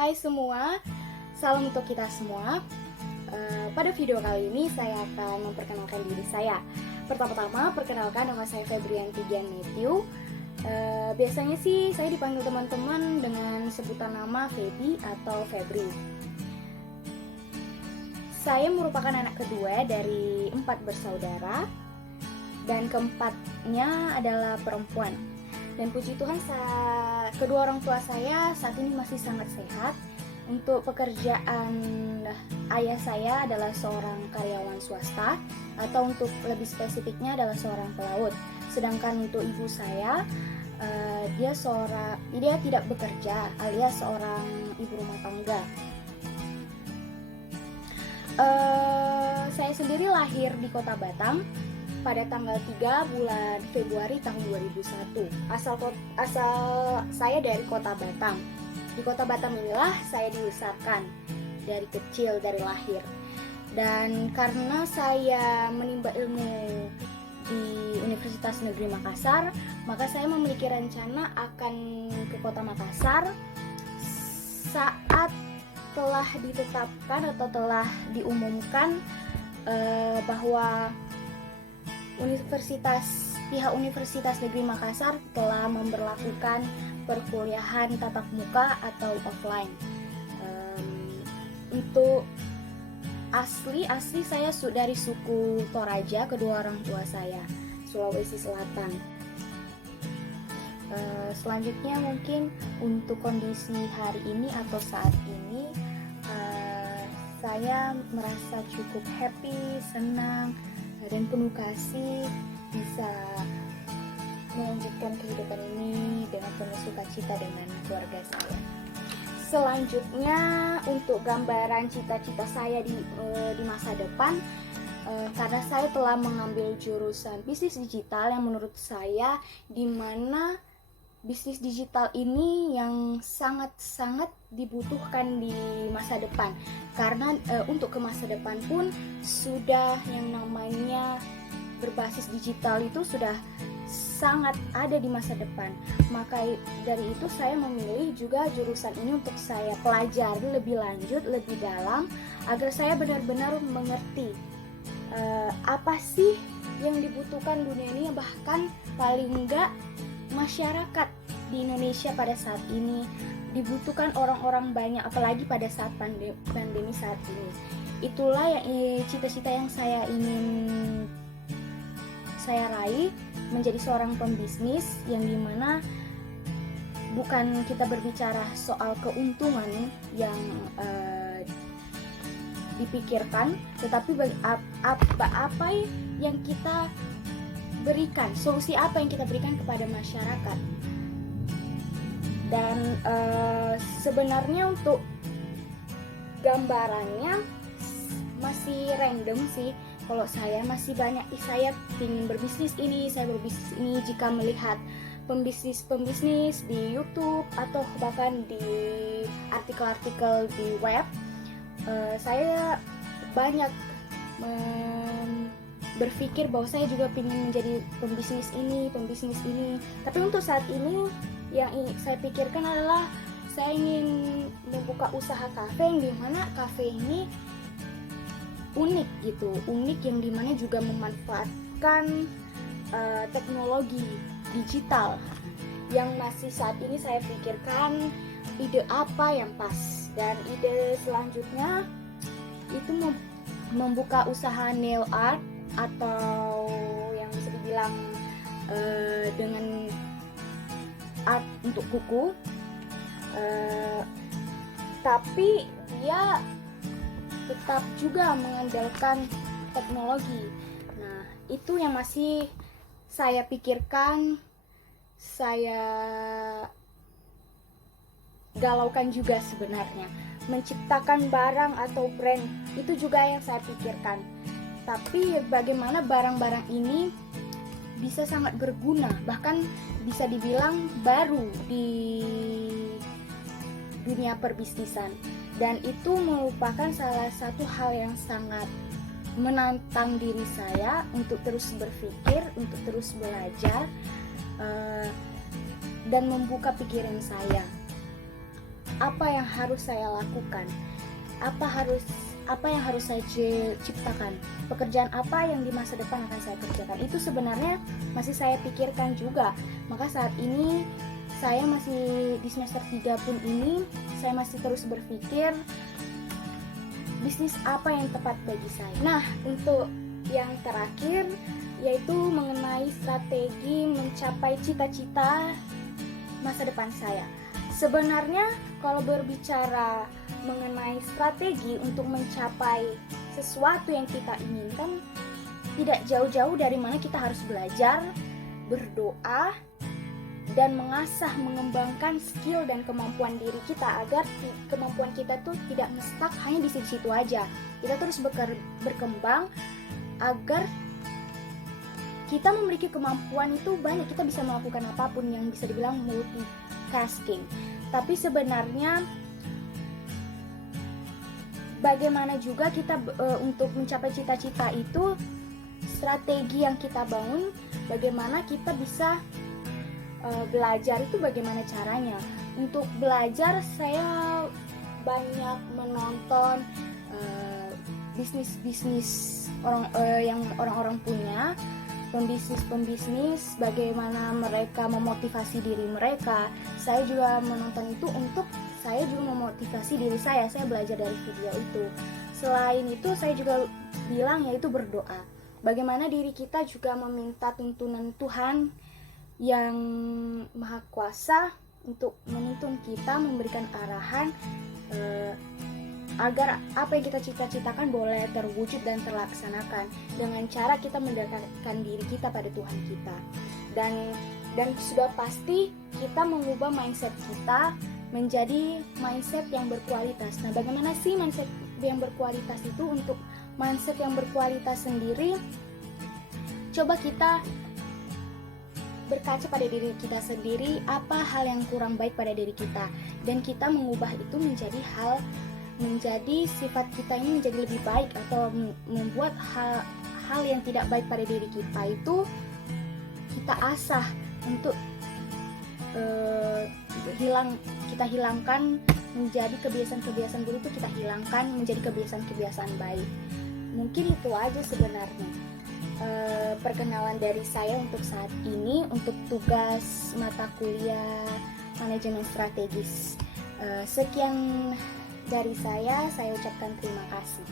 Hai semua, salam untuk kita semua. Pada video kali ini saya akan memperkenalkan diri saya. Pertama-tama, perkenalkan nama saya Febrianti Gian Matthew. Biasanya sih saya dipanggil teman-teman dengan sebutan nama Feby atau Febri. Saya merupakan anak kedua dari 4 bersaudara dan keempatnya adalah perempuan. Dan puji Tuhan, kedua orang tua saya saat ini masih sangat sehat. Untuk pekerjaan ayah saya adalah seorang karyawan swasta, atau untuk lebih spesifiknya adalah seorang pelaut. Sedangkan untuk ibu saya, dia tidak bekerja, alias seorang ibu rumah tangga. Saya sendiri lahir di Kota Batam pada tanggal 3 bulan Februari tahun 2001. Asal saya dari Kota Batam. Di Kota Batam inilah saya dibesarkan dari kecil, dari lahir. Dan karena saya menimba ilmu di Universitas Negeri Makassar, maka saya memiliki rencana akan ke Kota Makassar saat telah ditetapkan atau telah diumumkan bahwa pihak Universitas Negeri Makassar telah memberlakukan perkuliahan tatap muka atau offline. Untuk asli saya dari suku Toraja, kedua orang tua saya Sulawesi Selatan. Selanjutnya mungkin untuk kondisi hari ini atau saat ini, saya merasa cukup happy, senang, dan penuh kasih bisa melanjutkan kehidupan ini dengan penuh sukacita dengan keluarga saya. Selanjutnya untuk gambaran cita-cita saya di masa depan, karena saya telah mengambil jurusan bisnis digital yang menurut saya di mana bisnis digital ini yang sangat-sangat dibutuhkan di masa depan. Karena untuk ke masa depan pun sudah yang namanya berbasis digital itu sudah sangat ada di masa depan. Maka dari itu saya memilih juga jurusan ini untuk saya pelajari lebih lanjut, lebih dalam, agar saya benar-benar mengerti apa sih yang dibutuhkan dunia ini, bahkan paling enggak masyarakat di Indonesia pada saat ini dibutuhkan orang-orang banyak, apalagi pada saat pandemi saat ini. Itulah yang cita-cita yang saya ingin saya raih, menjadi seorang pembisnis yang dimana bukan kita berbicara soal keuntungan yang dipikirkan, tetapi apa yang kita berikan, solusi apa yang kita berikan kepada masyarakat. Dan sebenarnya untuk gambarannya masih random sih. Kalau saya masih banyak, saya ingin berbisnis ini, saya berbisnis ini. Jika melihat pembisnis di YouTube atau bahkan di artikel-artikel di web, saya banyak berpikir bahwa saya juga ingin menjadi pembisnis ini. Tapi untuk saat ini yang saya pikirkan adalah saya ingin membuka usaha kafe, yang dimana kafe ini unik yang dimana juga memanfaatkan teknologi digital. Yang masih saat ini saya pikirkan ide apa yang pas, dan ide selanjutnya itu membuka usaha nail art, atau yang bisa dibilang dengan art untuk kuku, tapi dia tetap juga mengandalkan teknologi. Nah, itu yang masih saya pikirkan, saya galaukan juga sebenarnya. Menciptakan barang atau brand itu juga yang saya pikirkan. Tapi bagaimana barang-barang ini bisa sangat berguna, bahkan bisa dibilang baru di dunia perbisnisan. Dan itu merupakan salah satu hal yang sangat menantang diri saya untuk terus berpikir, untuk terus belajar, dan membuka pikiran saya. apa yang harus saya lakukan, apa yang harus saya ciptakan, pekerjaan apa yang di masa depan akan saya kerjakan. Itu sebenarnya masih saya pikirkan juga. Maka saat ini saya masih di semester 3 pun ini, saya masih terus berpikir bisnis apa yang tepat bagi saya. Nah, untuk yang terakhir yaitu mengenai strategi mencapai cita-cita masa depan saya. Sebenarnya kalau berbicara mengenai strategi untuk mencapai sesuatu yang kita inginkan, tidak jauh-jauh dari mana kita harus belajar, berdoa, dan mengasah, mengembangkan skill dan kemampuan diri kita agar kemampuan kita tuh tidak ngestak hanya di situ aja. Kita terus berkembang agar kita memiliki kemampuan itu banyak, kita bisa melakukan apapun yang bisa dibilang multitasking. Tapi sebenarnya bagaimana juga kita untuk mencapai cita-cita itu, strategi yang kita bangun, bagaimana kita bisa belajar itu bagaimana caranya. Untuk belajar saya banyak menonton bisnis yang orang-orang punya, pembisnis, bagaimana mereka memotivasi diri mereka. Saya juga menonton itu untuk saya juga memotivasi diri saya belajar dari video itu. Selain itu saya juga bilang yaitu berdoa. Bagaimana diri kita juga meminta tuntunan Tuhan yang Maha Kuasa untuk menuntun kita, memberikan arahan agar apa yang kita cita-citakan boleh terwujud dan terlaksanakan dengan cara kita mendekatkan diri kita pada Tuhan kita. Dan sudah pasti kita mengubah mindset kita menjadi mindset yang berkualitas. Nah, bagaimana sih mindset yang berkualitas itu? Untuk mindset yang berkualitas sendiri, coba kita berkaca pada diri kita sendiri, apa hal yang kurang baik pada diri kita, dan kita mengubah itu menjadi sifat kita ini menjadi lebih baik, atau membuat hal yang tidak baik pada diri kita itu kita asah untuk kita hilangkan, menjadi kebiasaan-kebiasaan buruk itu kita hilangkan menjadi kebiasaan-kebiasaan baik. Mungkin itu aja sebenarnya perkenalan dari saya untuk saat ini untuk tugas mata kuliah manajemen strategis. Sekian dari saya ucapkan terima kasih.